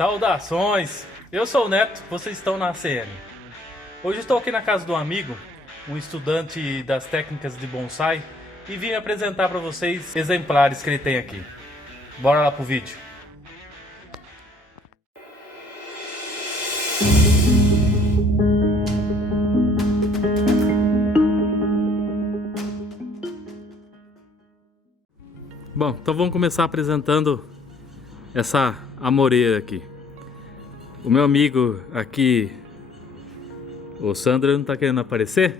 Saudações! Eu sou o Neto, vocês estão na ACM. Hoje estou aqui na casa de um amigo, um estudante das técnicas de bonsai, e vim apresentar para vocês exemplares que ele tem aqui. Bora lá pro vídeo. Bom, então vamos começar apresentando essa amoreira aqui. O meu amigo aqui, o Sandro, não está querendo aparecer,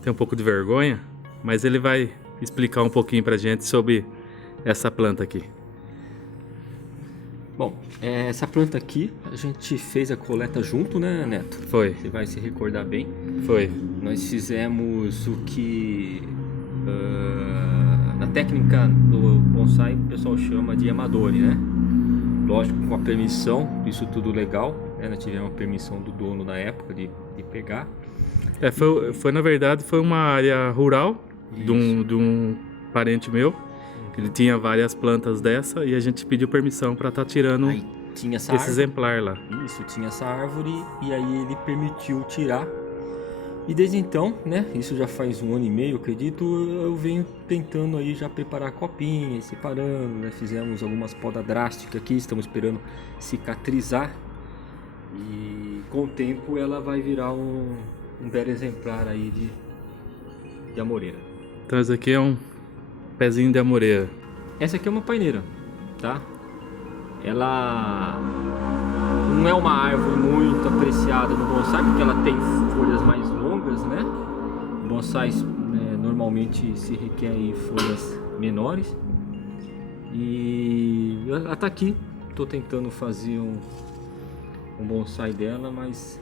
tem um pouco de vergonha, mas ele vai explicar um pouquinho pra gente sobre essa planta aqui. Bom, essa planta aqui a gente fez a coleta junto, né, Neto? Foi. Você vai se recordar bem. Foi. Nós fizemos o que na técnica do bonsai o pessoal chama de amadori, né? Lógico, com a permissão, isso tudo legal, né? Nós tivemos a permissão do dono na época de pegar. Foi na verdade, foi uma área rural de um parente meu. Ele tinha várias plantas dessa e a gente pediu permissão para estar tirando Aí tinha essa esse exemplar lá. Isso, tinha essa árvore e aí ele permitiu tirar. E desde então, né, isso já faz 1 ano e meio, acredito, eu venho tentando aí já preparar copinhas, separando, né, fizemos algumas podas drásticas aqui, estamos esperando cicatrizar. E com o tempo ela vai virar um belo exemplar aí de amoreira. Então esse aqui é um pezinho de amoreira. Essa aqui é uma paineira, tá? Ela não é uma árvore muito apreciada no bonsai, porque ela tem folhas mais longas, né? Bonsais normalmente se requer aí folhas menores. E ela tá aqui, tô tentando fazer um bonsai dela, mas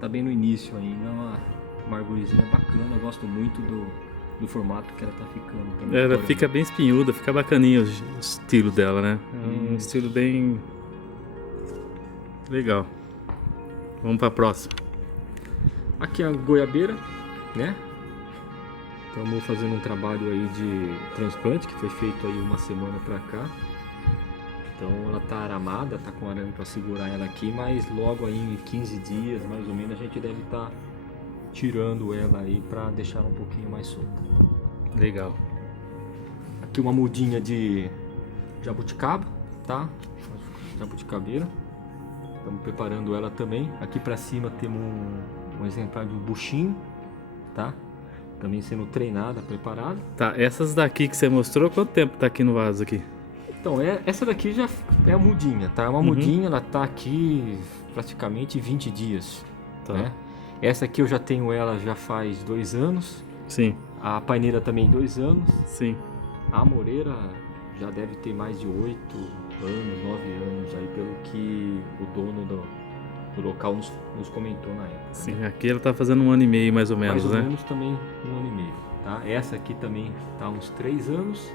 tá bem no início ainda. É uma arvorezinha bacana, eu gosto muito do formato que ela tá ficando também. Ela fica bem espinhuda, fica bacaninho o estilo dela, né? É um estilo bem legal. Vamos para a próxima. Aqui é a goiabeira, né? Estamos fazendo um trabalho aí de transplante que foi feito aí 1 semana pra cá. Então ela tá aramada, tá com arame para segurar ela aqui, mas logo aí em 15 dias, mais ou menos, a gente deve estar tirando ela aí para deixar ela um pouquinho mais solta. Legal. Aqui uma mudinha de jabuticaba, tá? Jabuticabeira. Estamos preparando ela também. Aqui para cima temos um exemplar de um buchinho, tá? Também sendo treinada, preparada. Tá, essas daqui que você mostrou, quanto tempo tá aqui no vaso aqui? Então, essa daqui já é a mudinha, tá? É uma mudinha, ela tá aqui praticamente 20 dias, Tá. né? Essa aqui eu já tenho ela já faz 2 anos. Sim. A paineira também 2 anos. Sim. A amoreira já deve ter mais de 8 anos, 9 anos aí, pelo que o dono do local nos comentou na época. Sim, né? aqui ela tá fazendo 1 ano e meio mais ou menos, Mais ou né? menos também 1 ano e meio, tá? Essa aqui também tá uns 3 anos.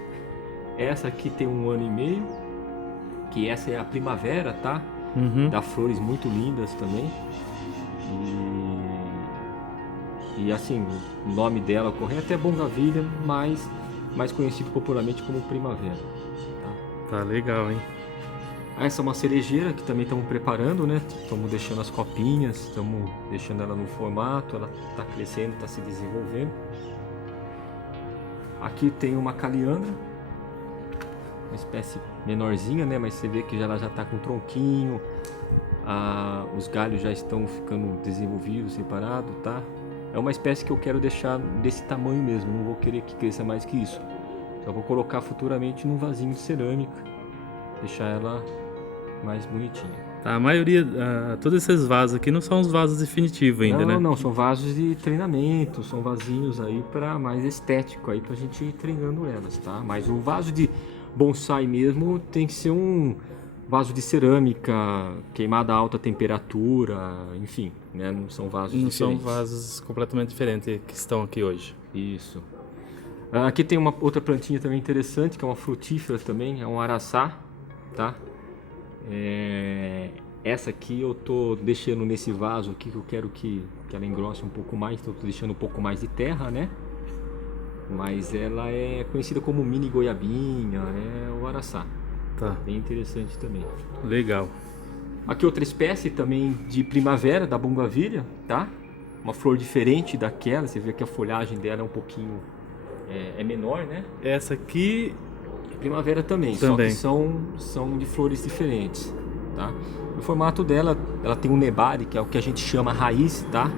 Essa aqui tem 1 ano e meio, que essa é a primavera, tá? Uhum. Dá flores muito lindas também. E assim, o nome dela correto é Bougainvillea, mas mais conhecido popularmente como primavera. Tá legal, hein? Essa é uma cerejeira que também estamos preparando, né? Estamos deixando as copinhas, estamos deixando ela no formato, ela está crescendo, está se desenvolvendo. Aqui tem uma caliandra, uma espécie menorzinha, né? Mas você vê que ela já está com tronquinho, os galhos já estão ficando desenvolvidos, separados, tá? É uma espécie que eu quero deixar desse tamanho mesmo, não vou querer que cresça mais que isso. Só vou colocar futuramente num vasinho de cerâmica, deixar ela mais bonitinha. Tá, a maioria, todos esses vasos aqui não são os vasos definitivos ainda, né? Não, são vasos de treinamento, são vasinhos aí para mais estético aí pra gente ir treinando elas, tá? Mas o vaso de bonsai mesmo tem que ser um vaso de cerâmica, queimada a alta temperatura, enfim, né? Não são vasos Não diferentes. são vasos completamente diferentes que estão aqui hoje. Isso. Aqui tem uma outra plantinha também interessante, que é uma frutífera também, é um araçá, tá? Essa aqui eu tô deixando nesse vaso aqui, que eu quero que ela engrosse um pouco mais, então eu tô deixando um pouco mais de terra, né? Mas ela é conhecida como mini goiabinha, é o araçá. Tá, Bem interessante também. legal. Aqui outra espécie também de primavera, da bougainvillea, tá? Uma flor diferente daquela, você vê que a folhagem dela é um pouquinho menor, né? Essa aqui Primavera também, Também. só que são de flores diferentes, tá? O formato dela, ela tem um nebare, que é o que a gente chama raiz, tá?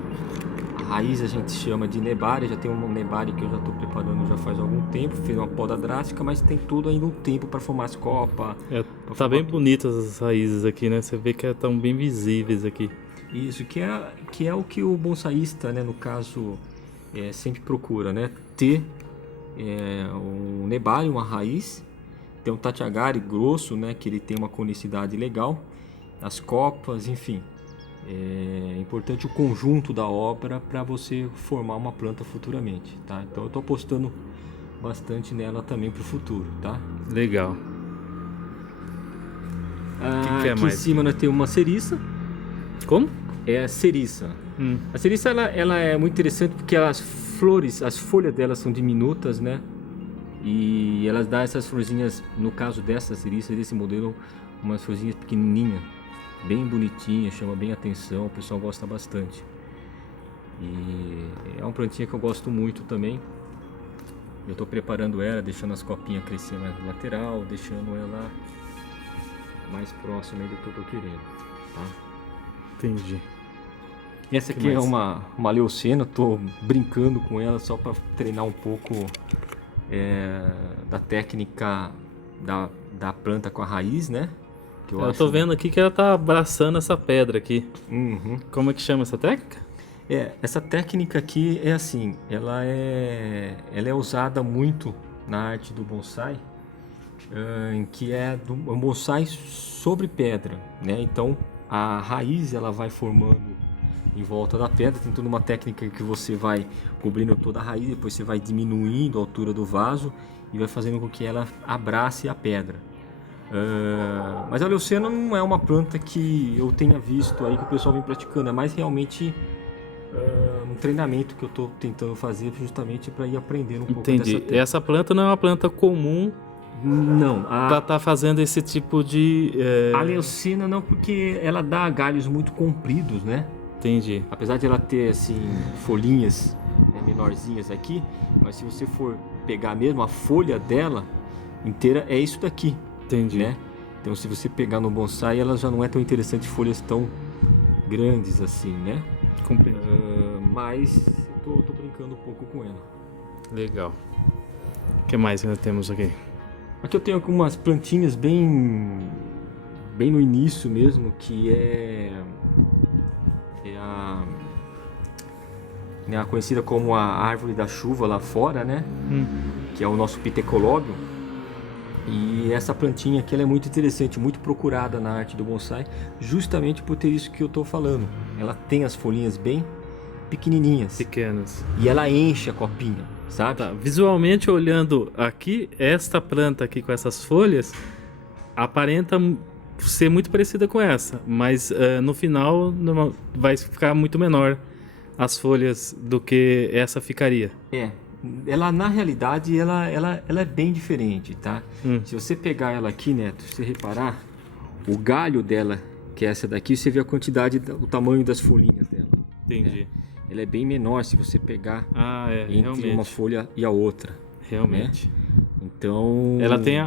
A raiz a gente chama de nebare, já tem um nebare que eu já estou preparando já faz algum tempo, fiz uma poda drástica, mas tem tudo ainda um tempo para formar as copas. tá bem bonitas as raízes aqui, né? Você vê que estão bem visíveis aqui. Isso, que é o que o bonsaísta, né, no caso, sempre procura, né? Ter um nebare, uma raiz, tem um tatiagare grosso, né, que ele tem uma conicidade legal, as copas, enfim. É importante o conjunto da obra para você formar uma planta futuramente, tá? Então eu estou apostando bastante nela também para o futuro, tá? Legal. que é Aqui mais? em cima nós temos uma ceriça, Como? é a ceriça. A ceriça ela é muito interessante porque as flores, as folhas delas são diminutas, né? E elas dão essas florzinhas, no caso dessa ceriça, desse modelo, umas florzinhas pequenininhas, bem bonitinhas, chama bem a atenção, o pessoal gosta bastante. E é uma plantinha que eu gosto muito também. Eu estou preparando ela, deixando as copinhas crescer mais no lateral, deixando ela mais próxima aí do que eu estou querendo, tá? Entendi. Essa Que aqui é mais? uma leucena, tô brincando com ela só para treinar um pouco da técnica da planta com a raiz, né? Que Eu acho- tô vendo aqui que ela tá abraçando essa pedra aqui. Uhum. Como é que chama essa técnica? Essa técnica aqui é assim, ela é usada muito na arte do bonsai, que é um bonsai sobre pedra, né? Então a raiz ela vai formando em volta da pedra, tem toda uma técnica que você vai cobrindo toda a raiz, depois você vai diminuindo a altura do vaso e vai fazendo com que ela abrace a pedra. Mas a leucena não é uma planta que eu tenha visto aí que o pessoal vem praticando, é mais realmente um treinamento que eu estou tentando fazer justamente para ir aprendendo um pouco dessa Entendi. técnica. Essa planta não é uma planta comum Não, pra tá fazendo esse tipo de... a leucena não, porque ela dá galhos muito compridos, né? Entendi. Apesar de ela ter assim folhinhas menorzinhas aqui, mas se você for pegar mesmo a folha dela inteira é isso daqui, Entendi. né? Então se você pegar no bonsai ela já não é tão interessante folhas tão grandes assim, né? Compreendi. Mas eu tô brincando um pouco com ela. Legal. O que mais nós temos aqui? Aqui eu tenho algumas plantinhas bem no início mesmo, que é a conhecida como a árvore da chuva lá fora, né? Que é o nosso pitecolóbio. E essa plantinha aqui ela é muito interessante, muito procurada na arte do bonsai, justamente por ter isso que eu estou falando. Ela tem as folhinhas bem pequenininhas Pequenas. e ela enche a copinha, sabe? Tá. Visualmente olhando aqui, esta planta aqui com essas folhas aparenta ser muito parecida com essa, mas no final vai ficar muito menor as folhas do que essa ficaria. Ela na realidade ela é bem diferente, tá? Se você pegar ela aqui, Neto, se você reparar, o galho dela, que é essa daqui, você vê a quantidade, o tamanho das folhinhas dela. Entendi. Ela é bem menor se você pegar entre realmente. uma folha e a outra. Realmente. Então Ela tem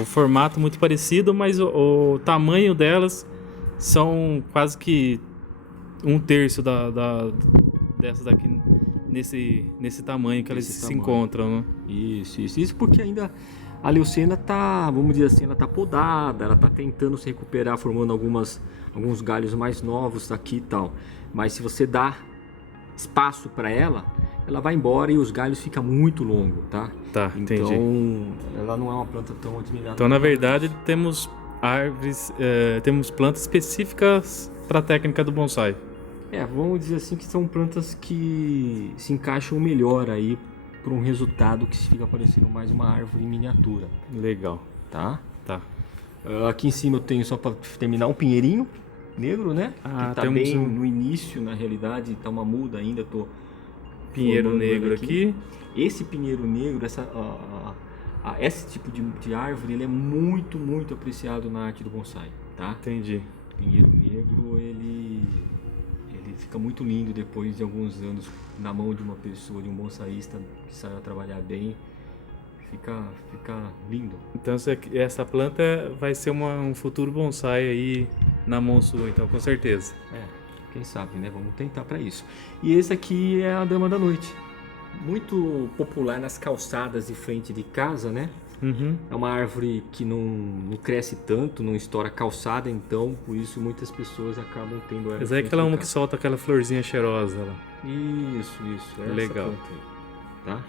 o formato muito parecido, mas o tamanho delas são quase que 1/3 dessas daqui nesse tamanho que elas se encontram, né? Isso porque ainda a leucena tá, vamos dizer assim, ela tá podada, ela tá tentando se recuperar, formando alguns galhos mais novos aqui e tal. Mas se você dá espaço para ela vai embora e os galhos ficam muito longos, tá? Tá, entendi. Então ela não é uma planta tão admirável. Então, na verdade, temos árvores, temos plantas específicas para a técnica do bonsai. Vamos dizer assim que são plantas que se encaixam melhor aí para um resultado que fica parecendo mais uma árvore em miniatura. Legal. Tá? Tá. Aqui em cima eu tenho, só para terminar, um pinheirinho negro, né? Que tá bem no início, na realidade, tá uma muda ainda, tô pinheiro negro aqui. Esse pinheiro negro, Esse tipo de árvore ele é muito, muito apreciado na arte do bonsai, tá? Entendi. Pinheiro negro, ele fica muito lindo depois de alguns anos na mão de uma pessoa, de um bonsaísta que saiu a trabalhar bem. Fica lindo. Então essa planta vai ser um futuro bonsai aí na mão sua, então, com certeza. Quem sabe, né? Vamos tentar para isso. E esse aqui é a dama da noite. Muito popular nas calçadas de frente de casa, né? Uhum. É uma árvore que não cresce tanto, não estoura calçada, então por isso muitas pessoas acabam tendo ela. Mas é aquela uma que solta aquela florzinha cheirosa lá. Isso. É legal. essa planta aí, tá?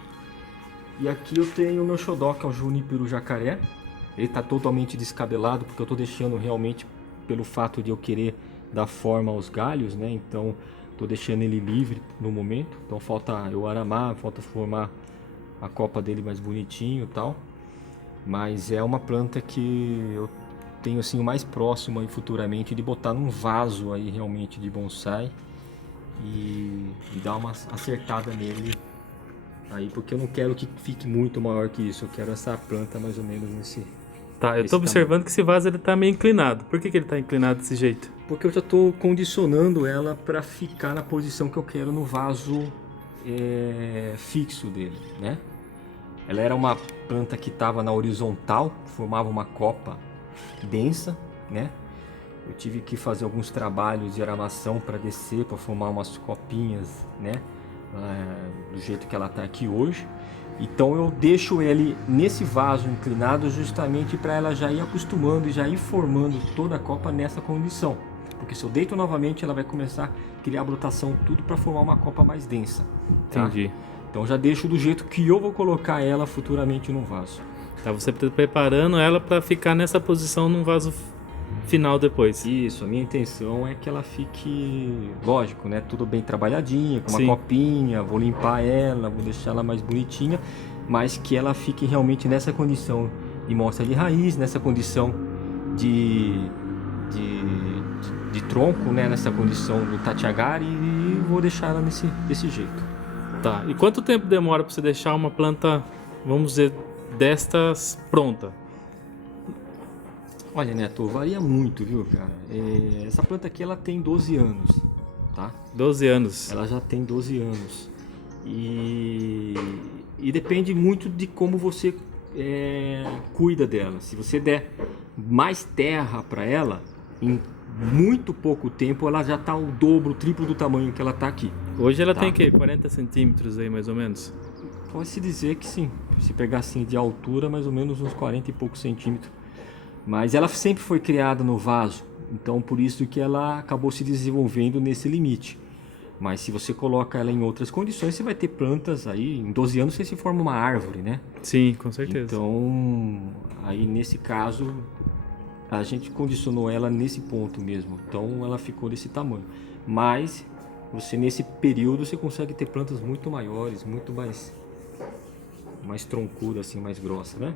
E aqui eu tenho o meu xodó, que é o Junípero jacaré. Ele está totalmente descabelado, porque eu estou deixando realmente pelo fato de eu querer dar forma aos galhos, né? Então estou deixando ele livre no momento. Então falta eu aramar, falta formar a copa dele mais bonitinho e tal. Mas é uma planta que eu tenho assim o mais próximo aí futuramente de botar num vaso aí realmente de bonsai e dar uma acertada nele aí, porque eu não quero que fique muito maior que isso. Eu quero essa planta mais ou menos nesse. Tá, eu tô observando que esse vaso ele tá meio inclinado. Por que ele tá inclinado desse jeito? Porque eu já tô condicionando ela para ficar na posição que eu quero no vaso fixo dele, né? Ela era uma planta que estava na horizontal, formava uma copa densa, né? Eu tive que fazer alguns trabalhos de aramação para descer, para formar umas copinhas, né? Do jeito que ela está aqui hoje. Então eu deixo ele nesse vaso inclinado justamente para ela já ir acostumando e já ir formando toda a copa nessa condição. Porque se eu deito novamente, ela vai começar a criar brotação tudo para formar uma copa mais densa. Tá? Entendi. Então já deixo do jeito que eu vou colocar ela futuramente no vaso. Tá, você está preparando ela para ficar nessa posição num vaso final depois. Isso, a minha intenção é que ela fique, lógico, né, tudo bem trabalhadinha, com uma Sim. copinha, vou limpar ela, vou deixar ela mais bonitinha, mas que ela fique realmente nessa condição de mostra de raiz, nessa condição de tronco, né, nessa condição do tatiagari, e vou deixar ela desse jeito. Tá, e quanto tempo demora para você deixar uma planta, vamos dizer, destas pronta? Olha, Neto, varia muito, viu, cara? Essa planta aqui, ela tem 12 anos, tá? 12 anos. Ela já tem 12 anos. E depende muito de como você cuida dela. Se você der mais terra para ela, em muito pouco tempo, ela já está o dobro, o triplo do tamanho que ela está aqui. Hoje ela Tá. tem o quê? 40 centímetros aí, mais ou menos? Pode-se dizer que sim. Se pegar assim de altura, mais ou menos uns 40 e poucos centímetros. Mas ela sempre foi criada no vaso, então por isso que ela acabou se desenvolvendo nesse limite. Mas se você coloca ela em outras condições, você vai ter plantas aí, em 12 anos você se forma uma árvore, né? Sim, com certeza. Então, aí nesse caso, a gente condicionou ela nesse ponto mesmo, então ela ficou desse tamanho. Mas, você nesse período, você consegue ter plantas muito maiores, muito mais troncudas, assim, mais grossas, né?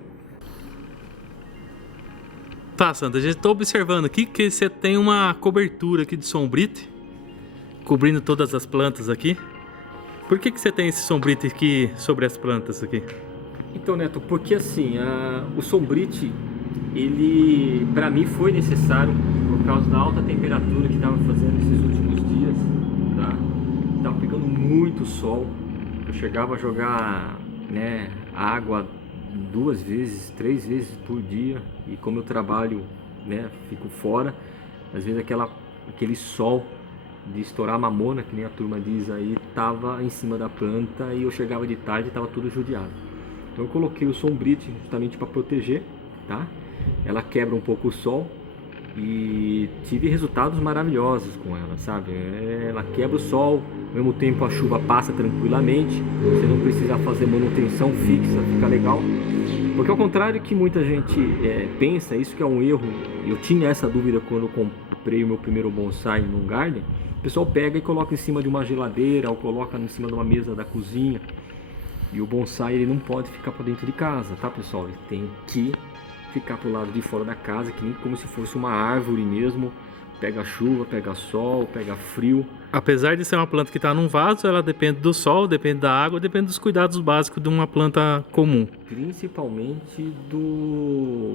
Tá, Sandra, a gente tá observando aqui que você tem uma cobertura aqui de sombrite, cobrindo todas as plantas aqui. Por que você tem esse sombrite aqui sobre as plantas aqui? Então, Neto, porque assim, o sombrite, ele, para mim, foi necessário por causa da alta temperatura que estava fazendo esses últimos dias, tá? Tava pegando muito sol, eu chegava a jogar, né, água 2 vezes, 3 vezes por dia, e como eu trabalho, né, fico fora, às vezes aquele sol de estourar mamona, que nem a turma diz aí, tava em cima da planta e eu chegava de tarde e tava tudo judiado. Então eu coloquei o sombrite justamente para proteger, tá? Ela quebra um pouco o sol e tive resultados maravilhosos com ela, sabe? Ela quebra o sol, ao mesmo tempo a chuva passa tranquilamente, você não precisa fazer manutenção fixa, fica legal. Porque ao contrário que muita gente pensa, isso que é um erro, eu tinha essa dúvida quando eu comprei o meu primeiro bonsai no garden, o pessoal pega e coloca em cima de uma geladeira ou coloca em cima de uma mesa da cozinha, e o bonsai ele não pode ficar para dentro de casa, tá, pessoal? Ele tem que ficar pro lado de fora da casa, que nem como se fosse uma árvore mesmo, Pega chuva, pega sol, pega frio. Apesar de ser uma planta que está num vaso, ela depende do sol, depende da água, depende dos cuidados básicos de uma planta comum. Principalmente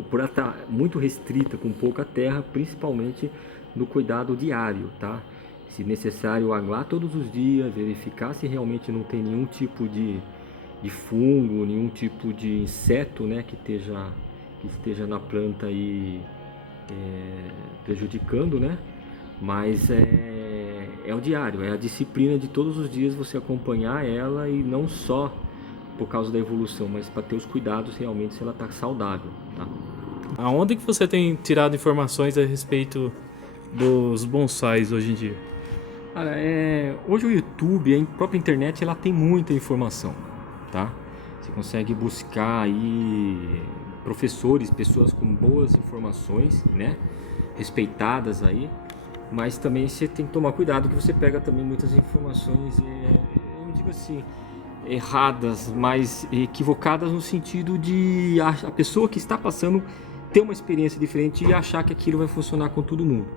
por ela estar muito restrita, com pouca terra, principalmente do cuidado diário, tá? Se necessário, aguar todos os dias, verificar se realmente não tem nenhum tipo de fungo, nenhum tipo de inseto, né, que esteja na planta aí prejudicando, né? Mas é o diário, é a disciplina de todos os dias você acompanhar ela, e não só por causa da evolução, mas para ter os cuidados realmente se ela está saudável, tá? Aonde que você tem tirado informações a respeito dos bonsais hoje em dia? Cara, hoje o YouTube, a própria internet, ela tem muita informação, tá? Você consegue buscar aí professores, pessoas com boas informações, né? Respeitadas aí, mas também você tem que tomar cuidado que você pega também muitas informações, eu não digo assim, erradas, mas equivocadas no sentido de a pessoa que está passando ter uma experiência diferente e achar que aquilo vai funcionar com todo mundo,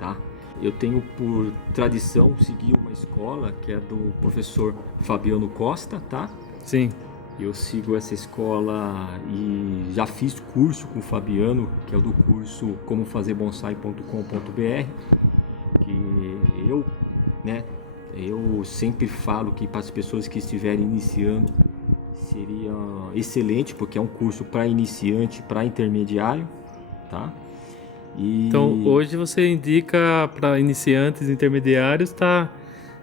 tá? Eu tenho por tradição seguir uma escola que é do professor Fabiano Costa, tá? Sim. Eu sigo essa escola e já fiz curso com o Fabiano, que é o do curso comofazebonsai.com.br, que eu sempre falo que para as pessoas que estiverem iniciando seria excelente, porque é um curso para iniciante, para intermediário, tá? Então hoje você indica para iniciantes, intermediários, estar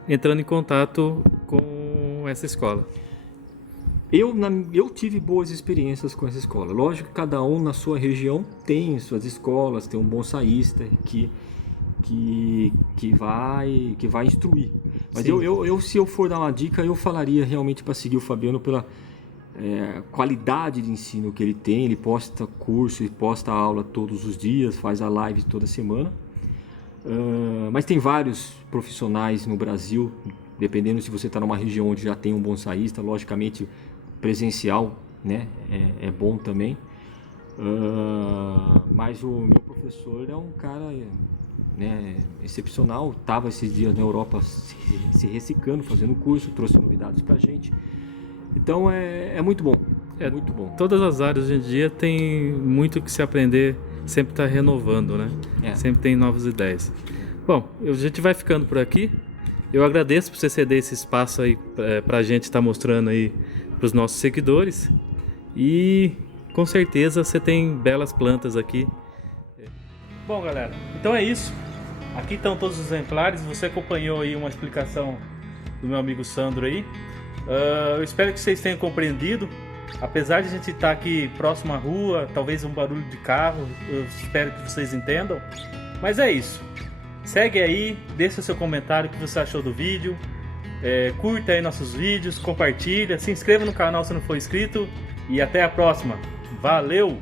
entrando em contato com essa escola. Eu tive boas experiências com essa escola. Lógico que cada um na sua região tem suas escolas, tem um bonsaísta que vai instruir. Mas se eu for dar uma dica, eu falaria realmente para seguir o Fabiano pela qualidade de ensino que ele tem. Ele posta curso, ele posta aula todos os dias, faz a live toda semana. Mas tem vários profissionais no Brasil, dependendo se você está numa região onde já tem um bonsaísta, logicamente presencial, né, é bom também. Mas o meu professor é um cara, né, excepcional. Estava esses dias na Europa se reciclando, fazendo curso, trouxe novidades pra gente. Então é muito bom, muito bom. Todas as áreas hoje em dia tem muito que se aprender, sempre está renovando, né? Sempre tem novas ideias. Bom, a gente vai ficando por aqui. Eu agradeço por você ceder esse espaço aí pra gente estar mostrando aí pros nossos seguidores. E com certeza você tem belas plantas aqui. Bom, galera, então é isso. Aqui estão todos os exemplares. Você acompanhou aí uma explicação do meu amigo Sandro aí. Eu espero que vocês tenham compreendido. Apesar de a gente estar aqui próximo à rua, talvez um barulho de carro, eu espero que vocês entendam. Mas é isso. Segue aí, deixa seu comentário o que você achou do vídeo. Curta aí nossos vídeos, compartilha, se inscreva no canal se não for inscrito. E até a próxima. Valeu!